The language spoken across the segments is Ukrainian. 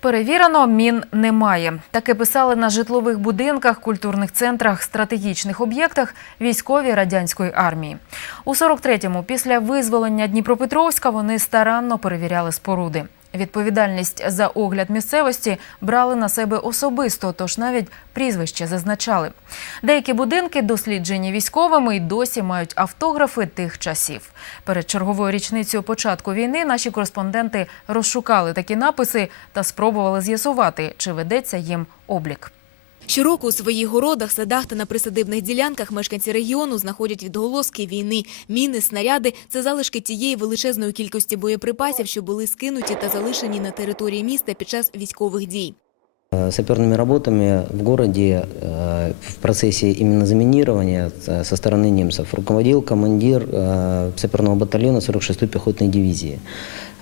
Перевірено, мін немає. Таке писали на житлових будинках, культурних центрах, стратегічних об'єктах військові радянської армії. У 43-му, після визволення Дніпропетровська, вони старанно перевіряли споруди. Відповідальність за огляд місцевості брали на себе особисто, тож навіть прізвище зазначали. Деякі будинки, досліджені військовими, й досі мають автографи тих часів. Перед черговою річницею початку війни наші кореспонденти розшукали такі написи та спробували з'ясувати, чи ведеться їм облік. Щороку у своїх городах, садах та на присадибних ділянках мешканці регіону знаходять відголоски війни. Міни, снаряди – це залишки тієї величезної кількості боєприпасів, що були скинуті та залишені на території міста під час військових дій. Э, Саперными работами в городе э, в процессе именно заминирования э, со стороны немцев руководил командир э, саперного батальона 46-й пехотной дивизии.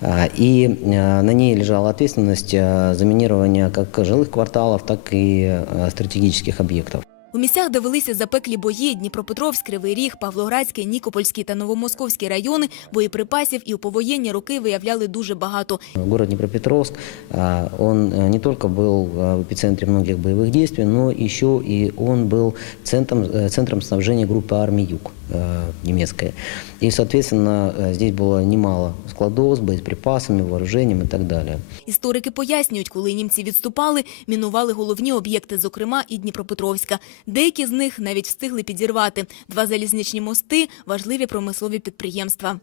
Э, И э, на ней лежала ответственность э, заминирования как жилых кварталов, так и э, стратегических объектов. У місцях, де велися запеклі бої – Дніпропетровськ, Кривий Ріг, Павлоградський, Нікопольський та Новомосковський райони – боєприпасів і у повоєнні роки виявляли дуже багато. Город Днепропетровск, а, он э, не только был э, в эпицентре многих боевых действий, но еще и он был центром, э, центром снабжения группы армий Юг э, немецкой. И, соответственно, э, здесь было немало складов с боеприпасами, вооружением и так далее. Історики пояснюють, коли німці відступали, мінували головні об'єкти, зокрема і Дніпропетровська. Деякі з них навіть встигли підірвати. Два залізничні мости – важливі промислові підприємства.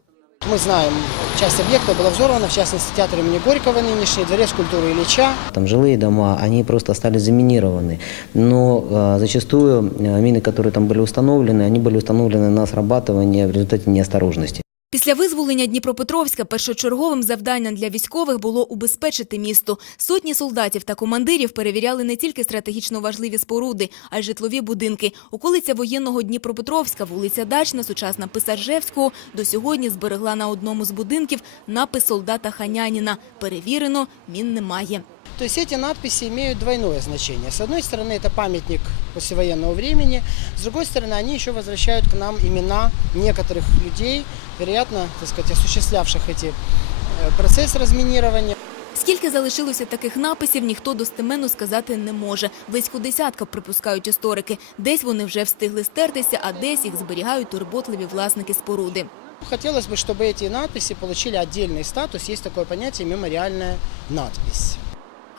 Мы знаем, часть объекта была взорвана, в частности, театр имени Горького нынешний, дворец культуры Ильича. Там жилые дома, они просто стали заминированы. Но э, зачастую э, мины, которые там были установлены, они были установлены на срабатывание в результате неосторожности. Після визволення Дніпропетровська першочерговим завданням для військових було убезпечити місто. Сотні солдатів та командирів перевіряли не тільки стратегічно важливі споруди, а й житлові будинки. Околиця воєнного Дніпропетровська, вулиця Дачна, сучасна Писаржевського, до сьогодні зберегла на одному з будинків напис солдата Ханяніна. Перевірено, мін немає. То есть эти надписи имеют двойное значение. С одной стороны, это памятник послевоенного времени, с другой стороны, они еще возвращают к нам имена некоторых людей, вероятно, так сказать, осуществлявших эти э, процесс разминирования. Скільки залишилося таких написів, ніхто достеменно сказати не може. Близько десятка, припускають історики. Десь вони вже встигли стертися, а десь їх зберігають турботливі власники споруди. Хотелось бы, чтобы эти надписи получили отдельный статус. Есть такое понятие мемориальная надпись.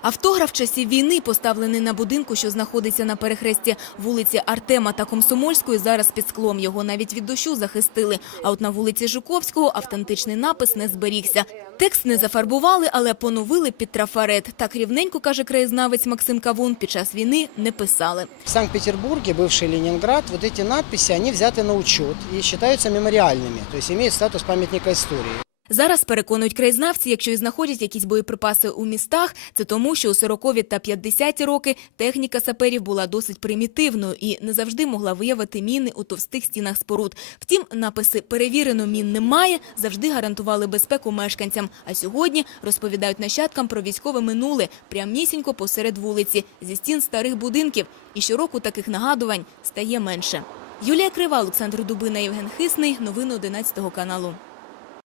Автограф часів війни, поставлений на будинку, що знаходиться на перехресті вулиці Артема та Комсомольської, зараз під склом. Його навіть від дощу захистили. А от на вулиці Жуковського автентичний напис не зберігся. Текст не зафарбували, але поновили під трафарет. Так рівненько, каже краєзнавець Максим Кавун, під час війни не писали. В Санкт-Петербурге, бывший Ленинград, вот эти надписи, они взяты на учет и считаются мемориальными, то есть имеют статус памятника истории. Зараз переконують краєзнавці, якщо і знаходять якісь боєприпаси у містах, це тому, що у 40-ві та 50-ті роки техніка саперів була досить примітивною і не завжди могла виявити міни у товстих стінах споруд. Втім, написи «перевірено мін немає» завжди гарантували безпеку мешканцям. А сьогодні розповідають нащадкам про військове минуле прямнісінько посеред вулиці, зі стін старих будинків. І щороку таких нагадувань стає менше. Юлія Крива, Олександр Дубина, Євген Хисний. Новини 11 каналу.